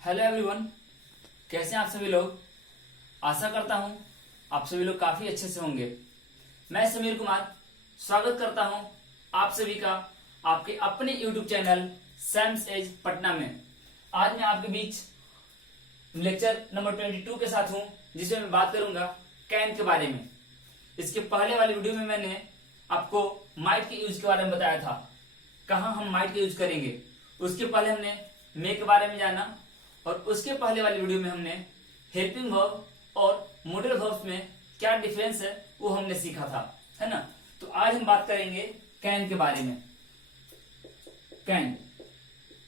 Hello everyone, कैसे हैं आप सभी लोग। आशा करता हूं आप सभी लोग काफी अच्छे से होंगे। मैं समीर कुमार स्वागत करता हूं आप सभी का आपके अपने YouTube channel Sam's Edge Patna में। आज मैं आपके बीच लेक्चर नंबर 22 के साथ हूं, जिसमें मैं बात करूंगा कैन के बारे में। इसके पहले वाली वीडियो में मैंने आपको माइट के यूज के बारे में बताया था, कहाँ हम माइट का यूज करेंगे। उसके पहले हमने मे के बारे में जाना और उसके पहले वाली वीडियो में हमने हेल्पिंग वर्ब और मॉडल वर्ब्स में क्या डिफरेंस है वो हमने सीखा था, है ना। तो आज हम बात करेंगे कैन के बारे में। कैन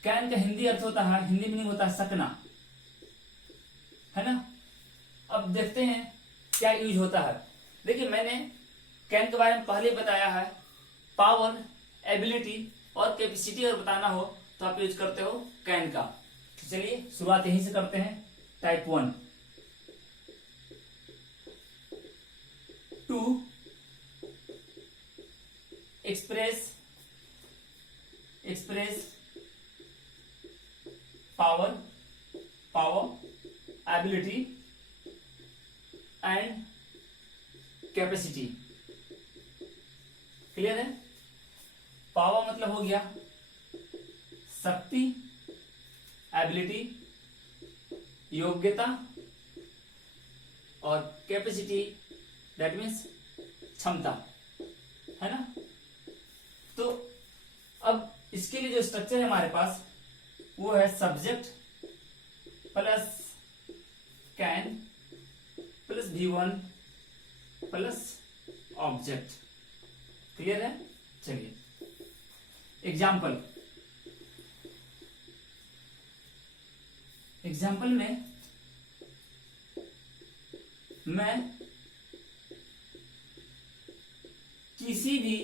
कैन का हिंदी अर्थ होता है, हिंदी मीनिंग होता है सकना, है ना। अब देखते हैं क्या यूज होता है। देखिए, मैंने कैन के बारे में पहले बताया है। पावर, एबिलिटी और कैपेसिटी अगर बताना हो तो आप यूज करते हो कैन का। तो चलिए शुरुआत यहीं से करते हैं। Type 1, to express power ability and capacity. Clear है। पावर मतलब हो गया शक्ति, एबिलिटी योग्यता, और कैपेसिटी दैट मीन्स क्षमता, है ना। तो अब इसके लिए जो स्ट्रक्चर है हमारे पास वो है subject plus can plus V1 plus object. Clear है। चलिए एग्जाम्पल में मैं किसी भी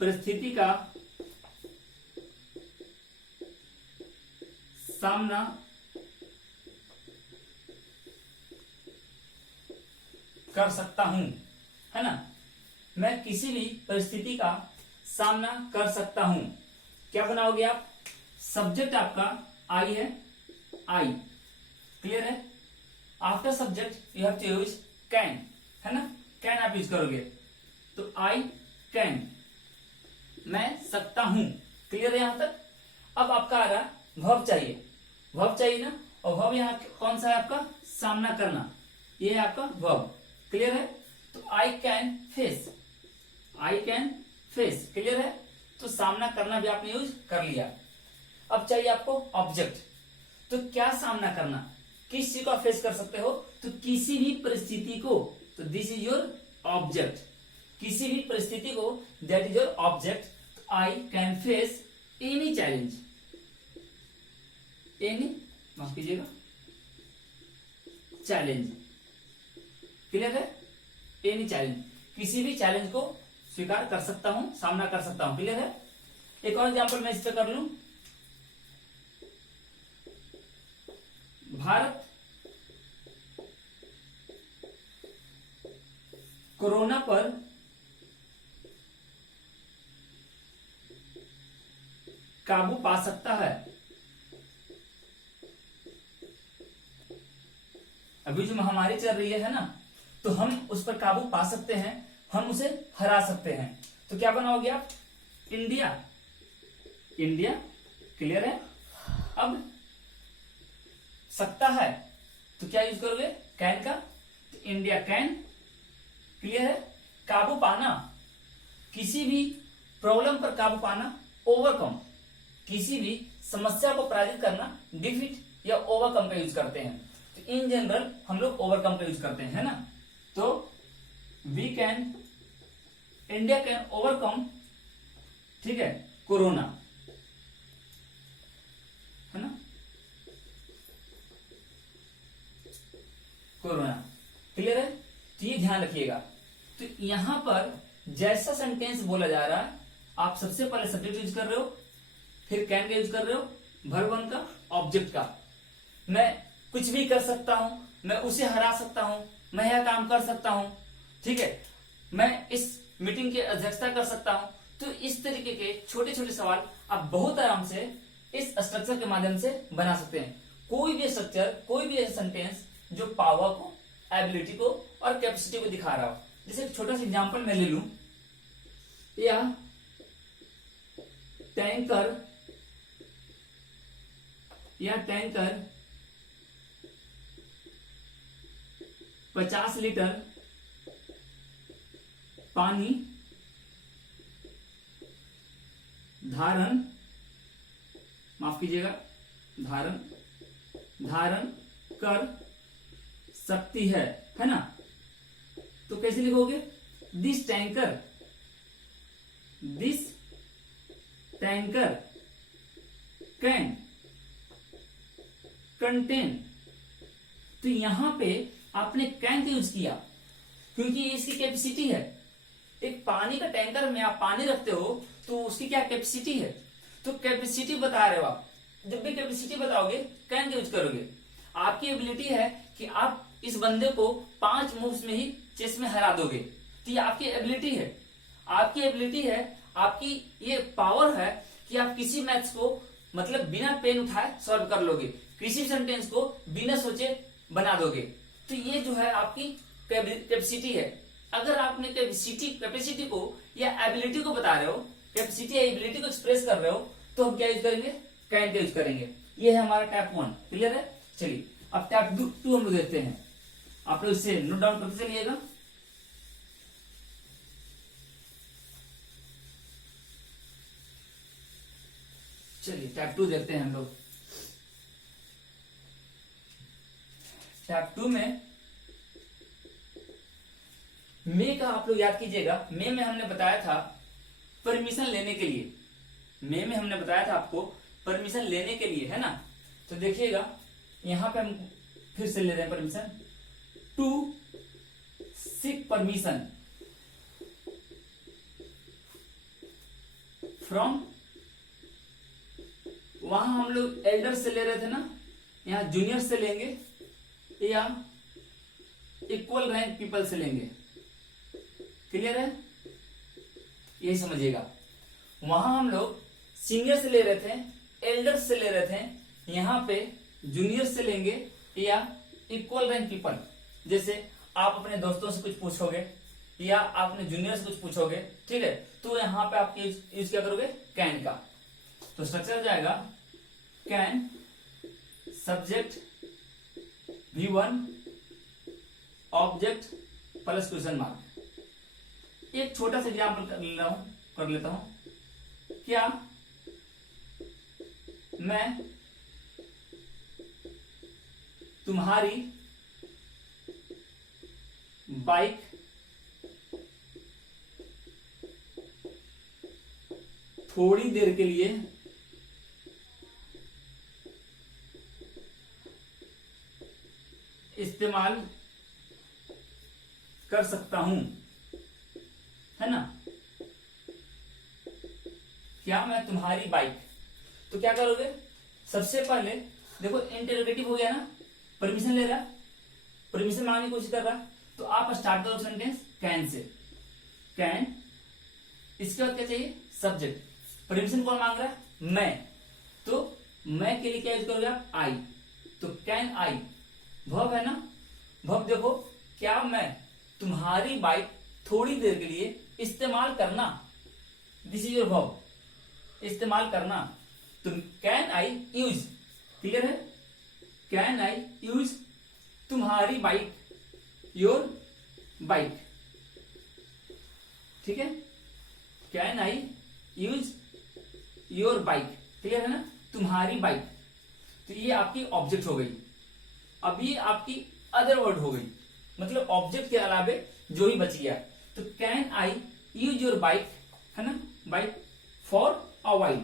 परिस्थिति का सामना कर सकता हूं, है ना। मैं किसी भी परिस्थिति का सामना कर सकता हूं। क्या बनाओगे आप। सब्जेक्ट आपका आई है, आई। क्लियर है। After subject you have to use can, है ना। कैन आप यूज करोगे तो आई कैन, मैं सकता हूं। क्लियर है यहां तक। अब आपका आ रहा वर्ब चाहिए, वर्ब चाहिए ना। और वर्ब यहां कौन सा है आपका, सामना करना, ये है आपका वर्ब। क्लियर है। तो I can face, I can face. Clear है। तो सामना करना भी आपने यूज कर लिया। अब चाहिए आपको ऑब्जेक्ट। तो क्या सामना करना, किस चीज को फेस कर सकते हो, तो किसी भी परिस्थिति को। तो दिस इज योर ऑब्जेक्ट, किसी भी परिस्थिति को, that is your object. I can face any challenge, any, माफ कीजिएगा, चैलेंज। क्लियर है। एनी चैलेंज, किसी भी चैलेंज को स्वीकार कर सकता हूं, सामना कर सकता हूं। क्लियर है। एक और एग्जांपल मैं इस पे कर लूं। भारत कोरोना पर काबू पा सकता है। अभी जो महामारी चल रही है ना, तो हम उस पर काबू पा सकते हैं, हम उसे हरा सकते हैं। तो क्या बनाओगे आप, इंडिया, इंडिया। क्लियर है। अब सकता है तो क्या यूज करोगे, कैन का। तो इंडिया कैन। क्लियर है। काबू पाना, किसी भी प्रॉब्लम पर काबू पाना, ओवरकम, किसी भी समस्या को पराजित करना, डिफीट या ओवरकम का यूज करते हैं। तो इन जनरल हम लोग ओवरकम का यूज करते हैं, है ना। तो we can, India can overcome, ठीक है, कोरोना, है ना, कोरोना। क्लियर है। तो ये ध्यान रखिएगा। तो यहां पर जैसा सेंटेंस बोला जा रहा है, आप सबसे पहले सब्जेक्ट यूज कर रहे हो, फिर कैन का यूज कर रहे हो, वर्ब 1 का, ऑब्जेक्ट का। मैं कुछ भी कर सकता हूं, मैं उसे हरा सकता हूं, मैं यह काम कर सकता हूं, ठीक है, मैं इस मीटिंग की अध्यक्षता कर सकता हूं। तो इस तरीके के छोटे छोटे सवाल आप बहुत आराम से इस स्ट्रक्चर के माध्यम से बना सकते हैं। कोई भी स्ट्रक्चर, कोई भी ऐसा सेंटेंस जो पावर को, एबिलिटी को और कैपेसिटी को दिखा रहा हो। जैसे एक छोटा सा एग्जांपल मैं ले लूं, या टैंकर 50 लीटर पानी धारण, माफ कीजिएगा, धारण कर सकती है ना। तो कैसे लिखोगे? This tanker can contain. तो यहां पे आपने कैन का यूज किया क्योंकि ये इसकी कैपेसिटी है। एक पानी का टैंकर में आप पानी रखते हो तो उसकी क्या कैपेसिटी है, तो कैपेसिटी बता रहे हो आप। जब भी कैपेसिटी बताओगे कैन का यूज करोगे। आपकी एबिलिटी है कि आप इस बंदे को 5 मूव्स में ही चेस में हरा दोगे, तो ये आपकी एबिलिटी है। आपकी एबिलिटी है, आपकी ये पावर है कि आप किसी मैथ्स को मतलब बिना पेन उठाए सॉल्व कर लोगे, किसी सेंटेंस को बिना सोचे बना दोगे। तो ये जो है आपकी कैपेसिटी है। अगर आपने कैपेसिटी को या एबिलिटी को बता रहे हो, कैपेसिटी या एबिलिटी को एक्सप्रेस कर रहे हो, तो हम क्या यूज करेंगे? कैन का यूज करेंगे। ये है हमारा टैप 1। क्लियर है? चलिए अब टैप 2 हम लोग देखते हैं। आप लोग इसे नोट डाउन करते चलिएगा। चलिए टैप 2 देखते हैं हम लोग। टैप 2 में मे का आप लोग याद कीजिएगा। मे में हमने बताया था परमिशन लेने के लिए। मे में हमने बताया था आपको परमिशन लेने के लिए, है ना। तो देखिएगा यहां पे हम फिर से ले रहे हैं permission. To seek permission from, वहां हम लोग एल्डर से ले रहे थे ना, यहां जूनियर से लेंगे या इक्वल रैंक पीपल से लेंगे। क्लियर है? यही समझिएगा। वहां हम लोग सीनियर से ले रहे थे, एल्डर से ले रहे थे, यहां पे जूनियर से लेंगे या इक्वल रैंक पीपल। जैसे आप अपने दोस्तों से कुछ पूछोगे या आप अपने जूनियर से कुछ पूछोगे, ठीक है, तो यहां पे आप यूज क्या करोगे? कैन का। तो स्ट्रक्चर हो जाएगा can subject V1 object plus question mark. एक छोटा सा एग्जाम्पल कर लेता हूं। क्या मैं तुम्हारी बाइक थोड़ी देर के लिए इस्तेमाल कर सकता हूं, है ना। क्या मैं तुम्हारी बाइक, तो क्या करोगे? सबसे पहले देखो इंटेरोगेटिव हो गया ना, परमिशन ले रहा, परमिशन मांगने की कोशिश कर रहा, तो आप स्टार्ट करो सेंटेंस कैन से। कैन, इसके बाद क्या चाहिए? सब्जेक्ट। परमिशन कौन मांग रहा है? मैं। तो मैं के लिए क्या यूज करोगे आप? आई। तो कैन आई। वर्ब है ना, वर्ब देखो, क्या मैं तुम्हारी बाइक थोड़ी देर के लिए इस्तेमाल करना, दिस इज योर वर्ब, इस्तेमाल करना। तो कैन आई यूज, क्लियर है? कैन आई यूज तुम्हारी बाइक, योर बाइक, ठीक है। Can I use your bike, clear है ना, तुम्हारी बाइक। तो ये आपकी ऑब्जेक्ट हो गई। अब ये आपकी अदर वर्ड हो गई, मतलब ऑब्जेक्ट के अलावे जो ही बच गया। तो can I use your bike, है ना, बाइक फॉर अ वाइल।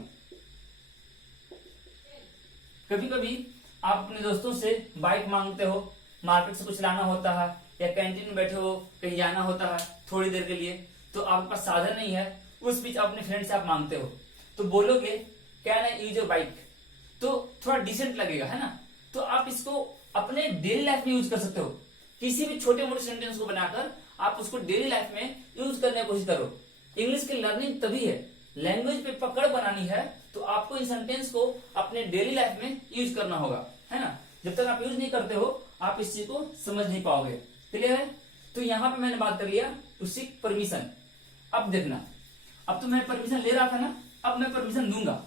कभी कभी आप अपने दोस्तों से बाइक मांगते हो, मार्केट से कुछ लाना होता है या कैंटीन में बैठे हो, कहीं जाना होता है थोड़ी देर के लिए, तो आपके पास साधन नहीं है, उस बीच अपने फ्रेंड से आप मांगते हो, तो बोलोगे can I use your bike, तो थोड़ा डिसेंट लगेगा, है ना। तो आप इसको अपने डेली लाइफ में यूज कर सकते हो। किसी भी छोटे मोटे सेंटेंस को बनाकर आप उसको डेली लाइफ में यूज करने की कोशिश करो। इंग्लिश की लर्निंग तभी है, लैंग्वेज पे पकड़ बनानी है तो आपको इन सेंटेंस को अपने डेली लाइफ में यूज करना होगा, है ना। जब तक आप यूज नहीं करते हो आप इस चीज को समझ नहीं पाओगे। क्लियर है। तो यहां पे मैंने बात कर लिया टू सीक परमिशन। अब देखना, अब तो मैं परमिशन ले रहा था ना, अब मैं परमिशन दूंगा।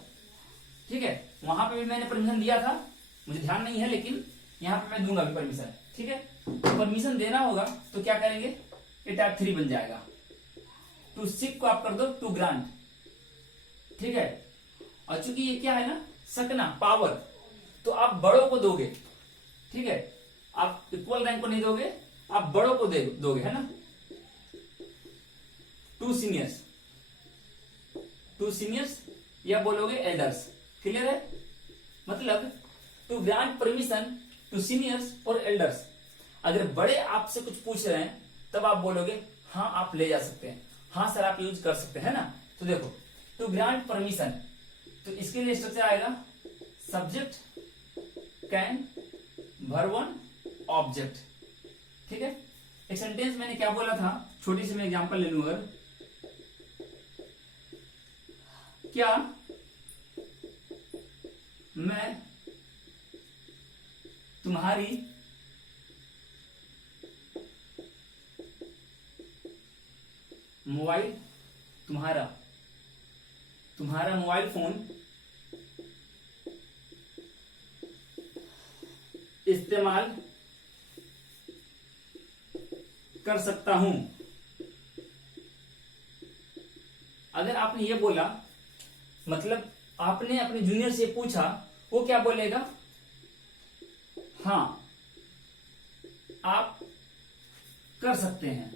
ठीक है, वहां पे भी मैंने परमिशन दिया था, मुझे ध्यान नहीं है, लेकिन यहां पे मैं दूंगा भी परमिशन। ठीक है, तो परमिशन देना होगा तो क्या करेंगे, ये टाइप 3 बन जाएगा। टू सीक को आप कर दो टू ग्रांट। ठीक है, और चूंकि ये क्या है ना, सकना, पावर, तो आप बड़ों को दोगे। ठीक है, आप इक्वल रैंक को नहीं दोगे, आप बड़ों को दोगे, है ना। टू सीनियर्स, टू सीनियर्स या बोलोगे एल्डर्स। क्लियर है, मतलब to grant permission to seniors और एल्डर्स। अगर बड़े आपसे कुछ पूछ रहे हैं तब आप बोलोगे हाँ आप ले जा सकते हैं, हाँ सर आप यूज कर सकते हैं ना। तो देखो टू ग्रांट परमिशन, तो इसके लिए स्ट्रक्चर आएगा subject can verb one object. ठीक है, एक सेंटेंस मैंने क्या बोला था, छोटी सी मैं एग्जांपल ले लूं, अगर क्या मैं तुम्हारी मोबाइल, तुम्हारा मोबाइल फोन इस्तेमाल कर सकता हूं। अगर आपने ये बोला, मतलब आपने अपने जूनियर से पूछा, वो क्या बोलेगा, हाँ आप कर सकते हैं।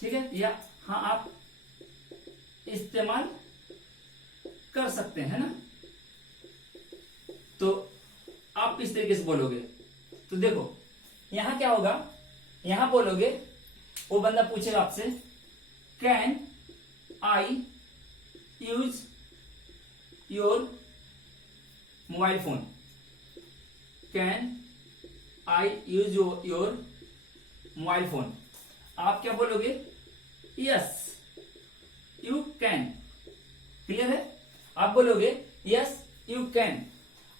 ठीक है, या हाँ आप इस्तेमाल कर सकते हैं ना। तो आप इस तरीके से बोलोगे। तो देखो यहां क्या होगा, यहां बोलोगे, वो बंदा पूछेगा आपसे can I use your mobile phone, can I use your mobile phone. आप क्या बोलोगे, यस यू कैन। क्लियर है, आप बोलोगे यस यू कैन।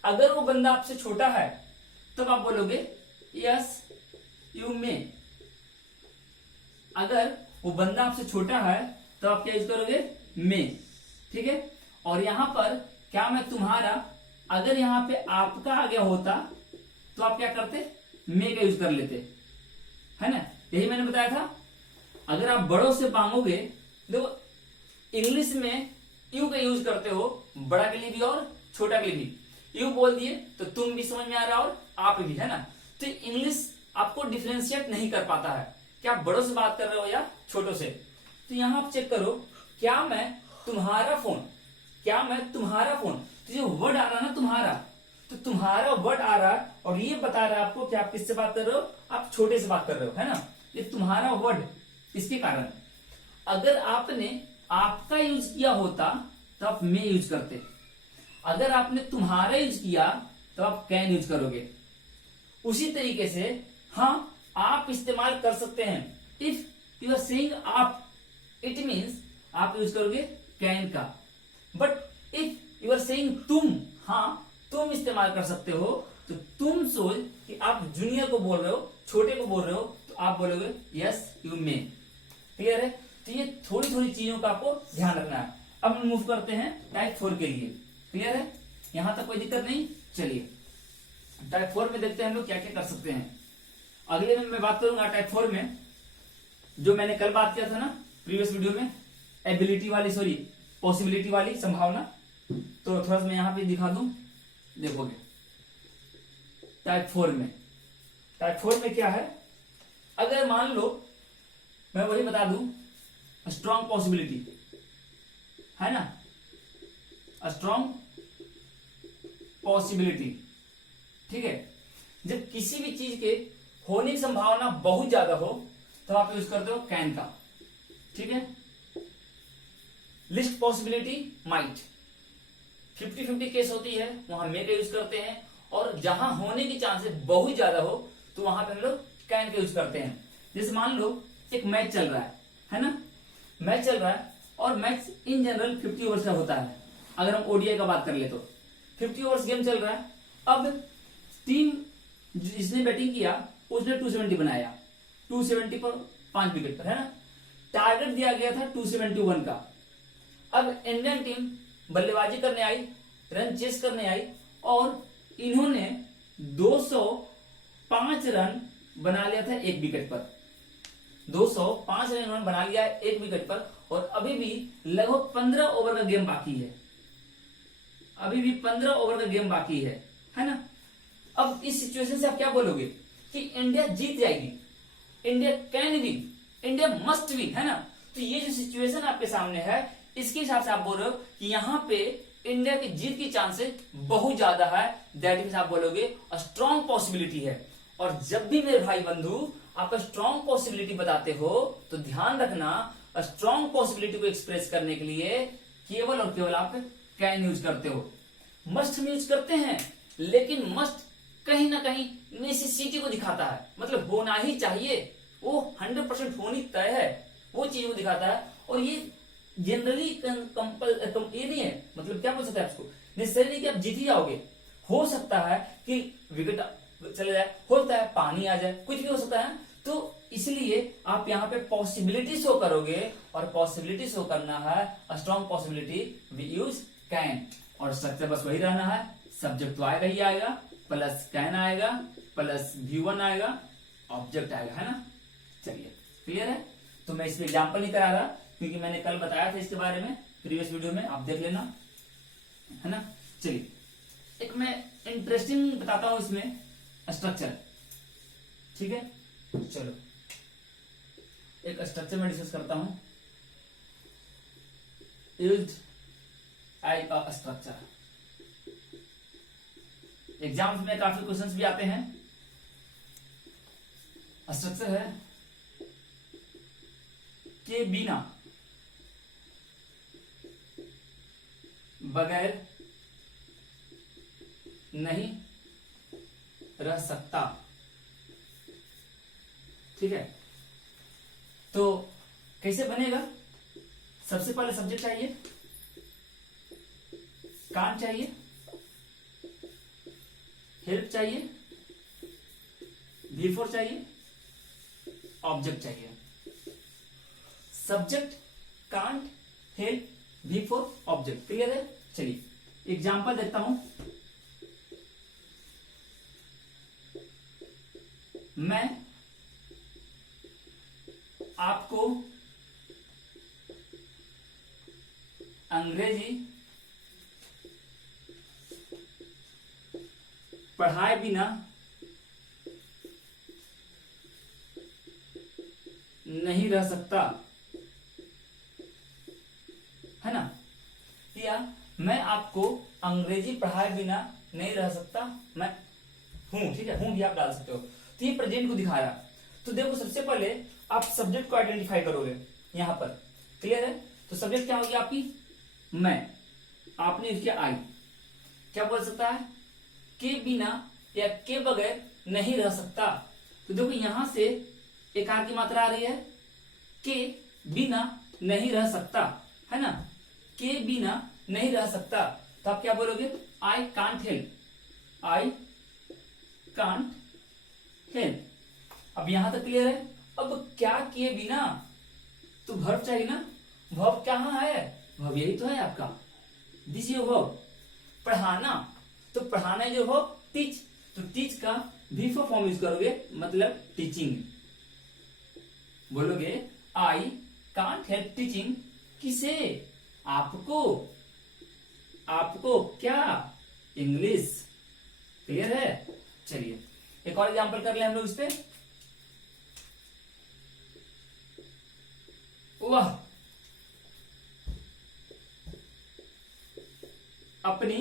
अगर वो बंदा आपसे छोटा है तब आप बोलोगे यस यू मे। अगर वो बंदा आपसे छोटा है तो आप क्या यूज करोगे, मे। ठीक है, और यहां पर क्या मैं तुम्हारा, अगर यहां पे आपका आ गया होता तो आप क्या करते, मे का यूज कर लेते, है ना। यही मैंने बताया था। अगर आप बड़ों से मांगोगे, देखो इंग्लिश में यू का यूज करते हो बड़ा के लिए भी और छोटा के लिए भी। यू बोल दिए तो तुम भी समझ में आ रहा और आप भी, है ना। तो इंग्लिश आपको डिफ्रेंशिएट नहीं कर पाता है कि आप बड़ों से बात कर रहे हो या छोटों से। तो यहां आप चेक करो, क्या मैं तुम्हारा फोन, क्या मैं तुम्हारा फोन, तो जो वर्ड आ रहा है ना तुम्हारा, तो तुम्हारा वर्ड आ रहा है और ये बता रहा है आपको कि आप किससे बात कर रहे हो, आप छोटे से बात कर रहे हो, है ना। ये तुम्हारा वर्ड, इसके कारण अगर आपने आपका यूज किया होता तो आप मे यूज करते, अगर आपने तुम्हारा यूज किया तो आप कैन यूज करोगे। उसी तरीके से हाँ आप इस्तेमाल कर सकते हैं, इफ यू आर सेइंग आप, इट मीन्स आप यूज करोगे कैन का। But if you are saying तुम, हाँ तुम इस्तेमाल कर सकते हो, तो तुम सोच कि आप जूनियर को बोल रहे हो, छोटे को बोल रहे हो, तो आप बोलोगे यस यू मे। क्लियर है, तो ये थोड़ी थोड़ी चीजों का आपको ध्यान रखना है। अब हम मूव करते हैं टाइप 4 के लिए। क्लियर है, यहां तक कोई दिक्कत नहीं। चलिए टाइप 4 में देखते हैं हम लोग क्या क्या कर सकते हैं। अगले में मैं बात करूंगा टाइप 4 में, जो मैंने कल बात किया था ना प्रीवियस वीडियो में, एबिलिटी वाली, सॉरी पॉसिबिलिटी वाली, संभावना। तो थोड़ा सा मैं यहां पे दिखा दूं, देखोगे टाइप 4 में, टाइप 4 में क्या है, अगर मान लो मैं वही बता दूं, स्ट्रॉन्ग पॉसिबिलिटी, है ना, स्ट्रॉन्ग पॉसिबिलिटी। ठीक है, जब किसी भी चीज के होने की संभावना बहुत ज्यादा हो तो आप यूज करते हो कैन का। ठीक है, लिस्ट पॉसिबिलिटी माइट, 50-50 केस होती है, वहां मे का यूज करते हैं, और जहां होने की चांसेस बहुत ज्यादा हो तो वहां पे हम लोग कैन का यूज करते हैं। जैसे मान लो एक मैच चल रहा है ना, मैच चल रहा है और मैच इन जनरल 50 ओवर्स का होता है। अगर हम ओडीआई का बात कर ले तो 50 ओवर्स गेम चल रहा है। अब टीम जिसने बैटिंग किया उसने 270 बनाया, 270 पर 5 विकेट पर, है ना। टारगेट दिया गया था 271 का। अब इंडियन टीम बल्लेबाजी करने आई, रन चेस करने आई और इन्होंने 205 रन बना लिया था एक विकेट पर। 205 रन इन्होंने बना लिया है एक विकेट पर और अभी भी लगभग 15 ओवर का गेम बाकी है। अभी भी 15 ओवर का गेम बाकी है ना। अब इस सिचुएशन से आप क्या बोलोगे कि इंडिया जीत जाएगी, India can win, India must win, है ना। तो ये जो सिचुएशन आपके सामने है इसके हिसाब से आप बोल रहे हो कि यहाँ पे इंडिया की जीत की चांसेस बहुत ज्यादा है। दैट मींस आप बोलोगे स्ट्रॉन्ग पॉसिबिलिटी है। और जब भी मेरे भाई बंधु आप स्ट्रॉन्ग पॉसिबिलिटी बताते हो तो ध्यान रखना, स्ट्रॉन्ग पॉसिबिलिटी को एक्सप्रेस करने के लिए केवल और केवल आप कैन यूज करते हो। मस्ट हम यूज करते हैं, लेकिन मस्ट कहीं ना कहीं नेसेसिटी को दिखाता है, मतलब होना ही चाहिए, वो 100% होनी तय है, वो चीज को दिखाता है। और ये जनरली ये नहीं है, मतलब क्या बोल सकते हैं आपको, नेसेसरी कि आप जीत ही जाओगे। हो सकता है कि विकेट चले जाए, होता है पानी आ जाए, कुछ भी हो सकता है। तो इसलिए आप यहाँ पे पॉसिबिलिटी शो करोगे और पॉसिबिलिटी शो करना है strong possibility, we use can. और स्ट्रक्चर बस वही रहना है, सब्जेक्ट तो आएगा ही आएगा, प्लस कैन आएगा, प्लस V1 आएगा, ऑब्जेक्ट आएगा, है ना। चलिए क्लियर है। तो मैं इसमें एग्जाम्पल नहीं करा रहा क्योंकि मैंने कल बताया था इसके बारे में प्रीवियस वीडियो में, आप देख लेना, है ना। चलिए एक मैं इंटरेस्टिंग बताता हूं इसमें स्ट्रक्चर, ठीक है। चलो एक स्ट्रक्चर में डिस्कस करता हूं, used as a structure. Exams में काफी क्वेश्चंस भी आते हैं। स्ट्रक्चर है के बिना बगैर नहीं रह सकता, ठीक है। तो कैसे बनेगा, सबसे पहले सब्जेक्ट चाहिए, कान चाहिए, हेल्प चाहिए, V4 चाहिए, ऑब्जेक्ट चाहिए। Subject, can't, help, V4, object, clear है। चलिए एग्जांपल देता हूं। मैं आपको अंग्रेजी पढ़ाए बिना नहीं रह सकता, है ना। या मैं आपको अंग्रेजी पढ़ाए बिना नहीं रह सकता, मैं हूं, ठीक है, हूं भी आप डाल सकते हो। तो ये प्रेजेंट को दिखा रहा। तो देखो सबसे पहले आप सब्जेक्ट को आइडेंटिफाई करोगे यहां पर, क्लियर है। तो सब्जेक्ट क्या होगी आपकी, मैं, आपने यूज किया आई, क्या बोल सकता है, के बिना या के बगैर नहीं रह सकता। तो देखो यहां से एक आर की मात्रा आ रही है, के बिना नहीं रह सकता, है ना, के बिना नहीं रह सकता। तो आप क्या बोलोगे, I can't help, I can't help. अब यहां तक क्लियर है। अब क्या किए बिना, तो वर्ब चाहिए ना, वर्ब कहां है, वर्ब यही तो है आपका, दिस योर वर्ब, पढ़ाना। तो पढ़ाना जो हो टीच, तो टीच का V4 फॉर्म यूज करोगे, मतलब टीचिंग। बोलोगे आई कांट हेल्प टीचिंग, किसे, आपको, आपको क्या, इंग्लिश, क्लियर है। चलिए एक और एग्जांपल कर ले हम लोग इस पे। वह अपनी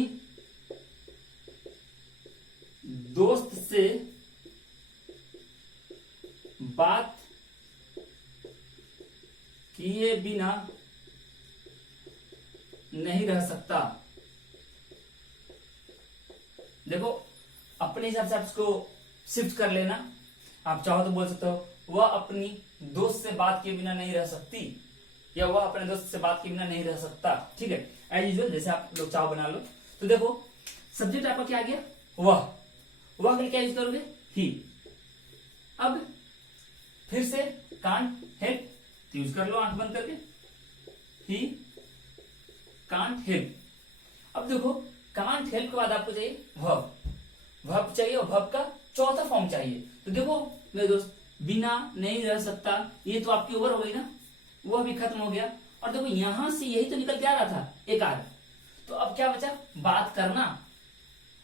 दोस्त से बात किए बिना नहीं रह सकता। देखो अपने हिसाब से आप इसको शिफ्ट कर लेना, आप चाहो तो बोल सकते हो वह अपनी दोस्त से बात किए बिना नहीं रह सकती, या वह अपने दोस्त से बात के बिना नहीं रह सकता। ठीक है, एज यूजुअल जैसे आप लोग चाहो बना लो। तो देखो सब्जेक्ट आपका क्या आ गया, वह के लिए क्या यूज करोगे, ही। अब फिर से कांट हेल्प यूज कर लो आंख बंद करके, ही कांट हेल्प। अब देखो कांट हेल्प के बाद आपको चाहिए वर्ब चाहिए, और वर्ब का चौथा फॉर्म चाहिए। तो देखो मेरे दोस्त, बिना नहीं रह सकता, ये तो आपकी ओवर हो गई ना, वह भी खत्म हो गया। और देखो यहां से यही तो निकल के आ रहा था, एक आर। तो अब क्या बचा, बात करना।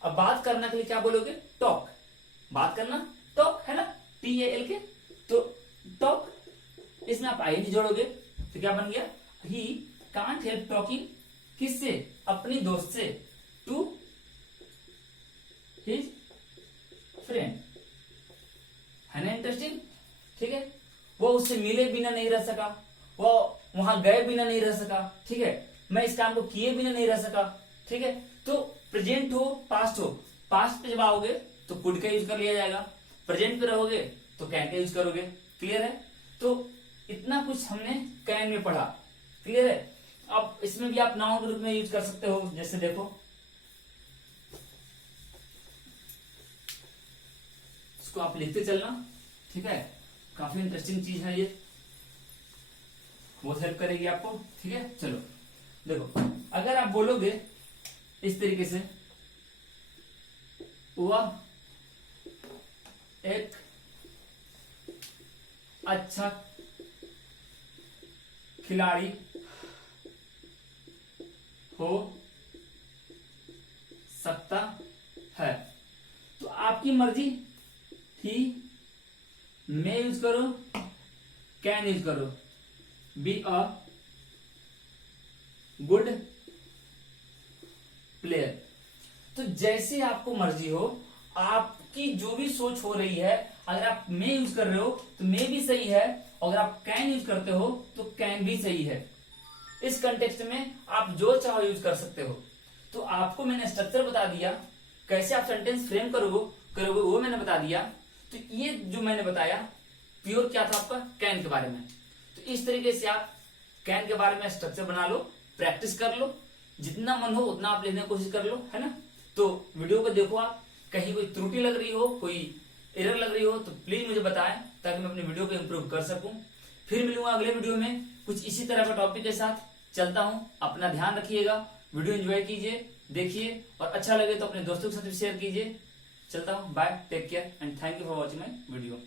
अब बात करना के लिए क्या बोलोगे, टॉक। बात करना टॉक है ना, TAL के, तो टॉक, इसमें आप ING जोड़ोगे तो क्या बन गया, ही कांट हेल्प टॉकिंग, किससे, अपनी दोस्त से, टू हिज फ्रेंड। है ना इंटरेस्टिंग। ठीक है, वो उससे मिले बिना नहीं रह सका, वो वहां गए बिना नहीं रह सका। ठीक है, मैं इस काम को किए बिना नहीं रह सका। ठीक है, तो प्रेजेंट हो पास्ट हो, पास्ट पे जब आओगे तो कुड का यूज कर लिया जाएगा, प्रेजेंट पे रहोगे तो कैन का यूज करोगे। क्लियर है, तो इतना कुछ हमने कैन में पढ़ा। क्लियर है, अब इसमें भी आप नाउन के रूप में यूज कर सकते हो। जैसे देखो इसको आप लिखते चलना। ठीक है, काफी इंटरेस्टिंग चीज है ये, बहुत हेल्प करेगी आपको। ठीक है, चलो देखो, अगर आप बोलोगे इस तरीके से, वह एक अच्छा खिलाड़ी हो सकता है, तो आपकी मर्जी, ही मे यूज करो, कैन यूज करो, बी अ गुड प्लेयर। तो जैसे आपको मर्जी हो, आपकी जो भी सोच हो रही है, अगर आप मे यूज कर रहे हो तो मे भी सही है, अगर आप कैन यूज करते हो तो कैन भी सही है। इस कंटेक्स्ट में आप जो चाहो यूज कर सकते हो। तो आपको मैंने स्ट्रक्चर बता दिया, कैसे आप सेंटेंस फ्रेम करोगे वो मैंने बता दिया। तो ये जो मैंने बताया प्योर क्या था आपका, कैन के बारे में। तो इस तरीके से आप कैन के बारे में स्ट्रक्चर बना लो, प्रैक्टिस कर लो, जितना मन हो उतना आप लिखने की कोशिश कर लो, है ना। तो वीडियो को देखो, आप कहीं कोई त्रुटि लग रही हो, कोई एरर लग रही हो तो प्लीज मुझे बताएं, ताकि मैं अपने वीडियो को इम्प्रूव कर सकूं। फिर मिलूंगा अगले वीडियो में कुछ इसी तरह का टॉपिक के साथ। चलता हूं, अपना ध्यान रखिएगा, वीडियो एंजॉय कीजिए, देखिए, और अच्छा लगे तो अपने दोस्तों के साथ भी शेयर कीजिए। चलता हूं, bye, take care and thank you for watching my video.